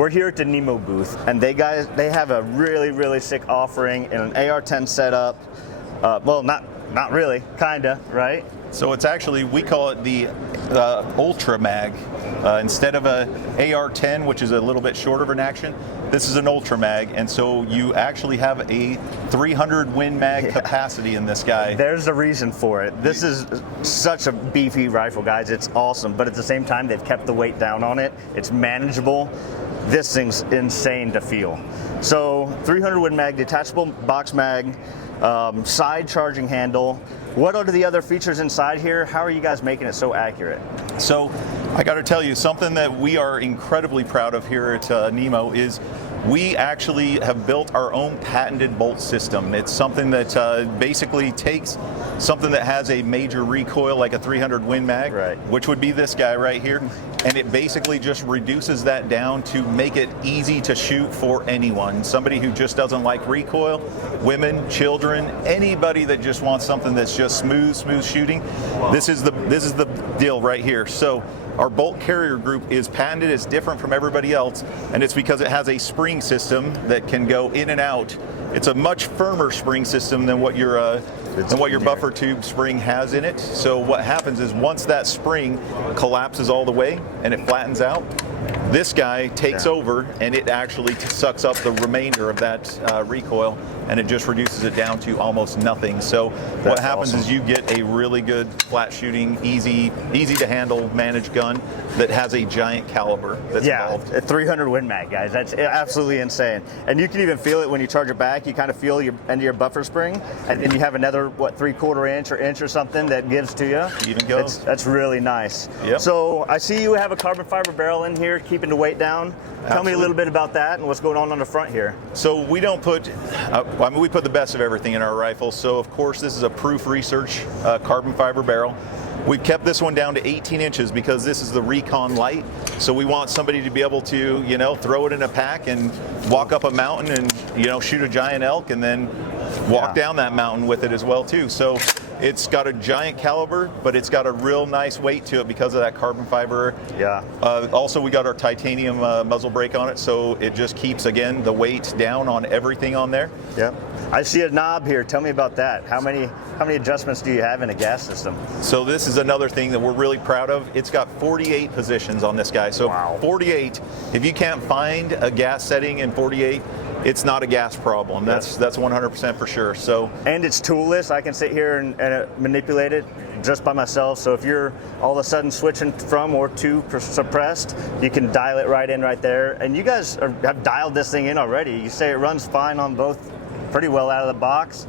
We're here at the Nemo booth, and they have a really sick offering in an AR-10 setup. Well, not really, kinda, right? So it's actually, we call it the Ultra Mag. Instead of a AR-10, which is a little bit shorter of an action, this is an Ultra Mag, and so you actually have a 300 Win Mag capacity in this guy. There's a reason for it. This is such a beefy rifle, guys. It's awesome, but at the same time, they've kept the weight down on it. It's manageable. This thing's insane to feel. So 300 Win Mag, detachable box mag, side charging handle. What are the other features inside here? How are you guys making it so accurate? So I got to tell you, something that we are incredibly proud of here at Nemo is we actually have built our own patented bolt system. It's something that basically takes something that has a major recoil like a 300 Win Mag, right, which would be this guy right here, and it basically just reduces that down to make it easy to shoot for anyone. Somebody who just doesn't like recoil, women, children, anybody that just wants something that's just smooth shooting. This is the deal right here. So our bolt carrier group is patented. It's different from everybody else, and it's because it has a spring system that can go in and out. It's a much firmer spring system than what your buffer tube spring has in it. So what happens is once that spring collapses all the way and it flattens out, this guy takes over and it actually sucks up the remainder of that recoil, and it just reduces it down to almost nothing. So what happens is you get a really good flat shooting, easy to handle, managed gun that has a giant caliber that's involved. A 300 Win Mag, guys. That's absolutely insane. And you can even feel it when you charge it back. You kind of feel your end of your buffer spring, and then you have another, what, 3/4 inch or inch or something that gives to you. Even goes. That's really nice. Yep. So I see you have a carbon fiber barrel in here, keeping the weight down. Tell me a little bit about that and what's going on the front here. So we don't put, we put the best of everything in our rifles. So of course this is a proof research carbon fiber barrel. We've kept this one down to 18 inches because this is the Recon Light. So we want somebody to be able to, throw it in a pack and walk up a mountain and, shoot a giant elk and then walk down that mountain with it as well too. So it's got a giant caliber, but it's got a real nice weight to it because of that carbon fiber. Yeah. Also, we got our titanium muzzle brake on it, so it just keeps, again, the weight down on everything on there. Yep. I see a knob here. Tell me about that. How many adjustments do you have in a gas system? So this is another thing that we're really proud of. It's got 48 positions on this guy. So 48, if you can't find a gas setting in 48, it's not a gas problem. That's 100% for sure. So, and it's toolless. I can sit here and manipulate it just by myself. So if you're all of a sudden switching from or to suppressed, you can dial it right in right there. And you guys have dialed this thing in already. You say it runs fine on both, pretty well out of the box.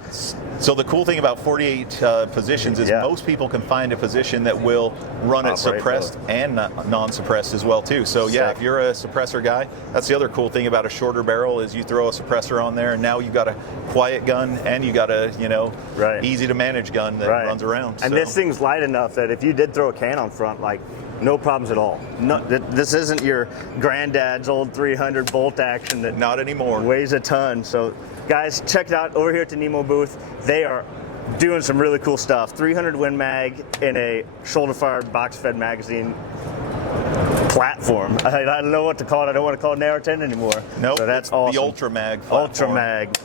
So the cool thing about 48 positions is most people can find a position that will run it suppressed and non-suppressed as well too. So if you're a suppressor guy, that's the other cool thing about a shorter barrel is you throw a suppressor on there and now you've got a quiet gun and you got a easy to manage gun that runs around. And this thing's light enough that if you did throw a can on front, no problems at all. No, this isn't your granddad's old 300 bolt action that not anymore weighs a ton. So guys, check it out over here at the Nemo booth. They are doing some really cool stuff. 300 Win Mag in a shoulder-fired box-fed magazine platform. I don't know what to call it. I don't want to call it an AR-10 anymore. Nope, so that's awesome. The Ultra Mag platform. Ultra Mag.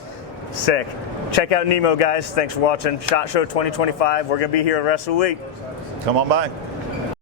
Sick. Check out Nemo, guys. Thanks for watching SHOT Show 2025. We're going to be here the rest of the week. Come on by.